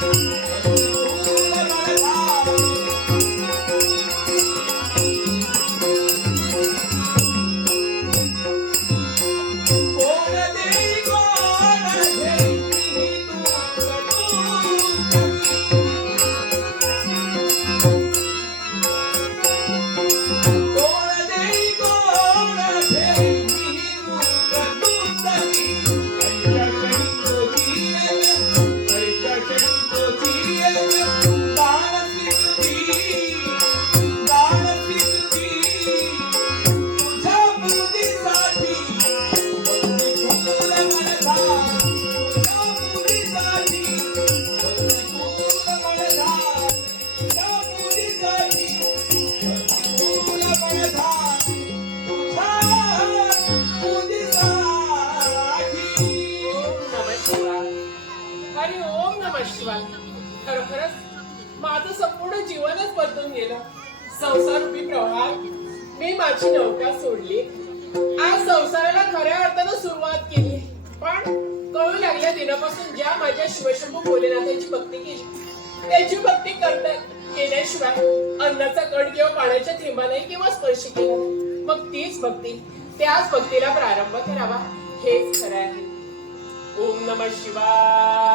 Música परतून बदलून गेलं. संसार रूपी प्रवाहात. मी माझी नौका सोडली. आज संसाराला खऱ्या अर्थानं सुरुवात केली. पण कळू लागल्या दिनापासून ज्या माझ्या शिवशंभू भोलेनाथांची भक्ती केली. त्याची भक्ती करता केल्याशिवाय अन्नाचा कण किंवा पाण्याच्या थेंबालाही किंवा स्पर्श केला मग तीच भक्ती त्याच भक्तीला प्रारंभ करावा हेच खरं आहे. ओम नम शिवाय.